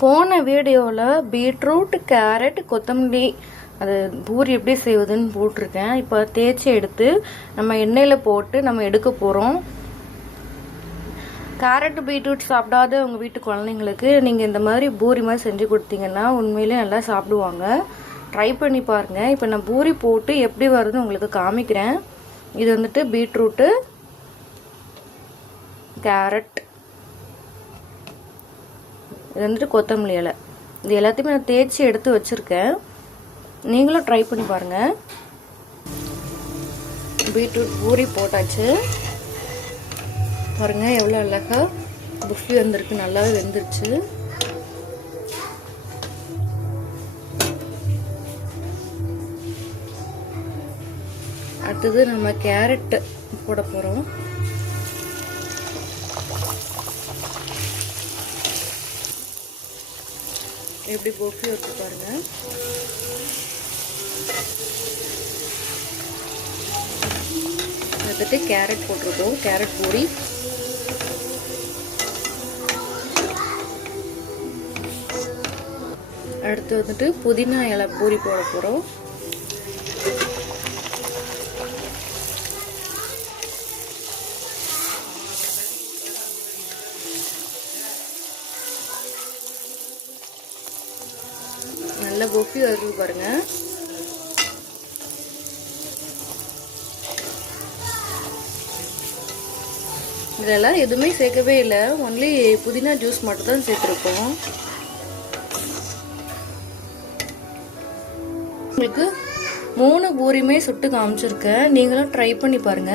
போன வீடியோவில் beetroot, carrot, கொத்தமல்லி அது பூரி எப்படி செய்வதுன்னு போட்டிருக்கேன். இப்போ தேய்ச்சி எடுத்து நம்ம எண்ணெயில் போட்டு நம்ம எடுக்க போகிறோம். கேரட், பீட்ரூட் சாப்பிடாத உங்கள் வீட்டு குழந்தைங்களுக்கு நீங்கள் இந்த மாதிரி பூரி மாதிரி செஞ்சு கொடுத்தீங்கன்னா உண்மையிலே நல்லா சாப்பிடுவாங்க. ட்ரை பண்ணி பாருங்கள். இப்போ நான் பூரி போட்டு எப்படி வருதுன்னு உங்களுக்கு காமிக்கிறேன். இது வந்துட்டு பீட்ரூட்டு, கேரட், இது வந்துட்டு கொத்தமல்லி இலை. இது எல்லாத்தையுமே நான் தேய்ச்சி எடுத்து வச்சுருக்கேன். நீங்களும் ட்ரை பண்ணி பாருங்கள். பீட்ரூட் பூரி போட்டாச்சு. பாருங்கள் எவ்வளோ அழகா புஃபி வந்திருக்கு. நல்லாவே வெந்துருச்சு. அடுத்தது நம்ம கேரட் போட போகிறோம். எப்படி புஃபி வச்சு பாருங்க. அடுத்து கேரட் போட்டிருக்கோம். கேரட் பூரி. அடுத்து வந்துட்டு புதினா இலை பூரி போட போகிறோம். நல்ல புஃபி வருது பாருங்க. இதெல்லாம் எதுவுமே சேர்க்கவே இல்லை. ஒன்லி புதினா ஜூஸ் மட்டும் தான் சேர்த்துருக்கோம். உங்களுக்கு 3 பூரியுமே சுட்டு காமிச்சிருக்கேன். நீங்களும் ட்ரை பண்ணி பாருங்க.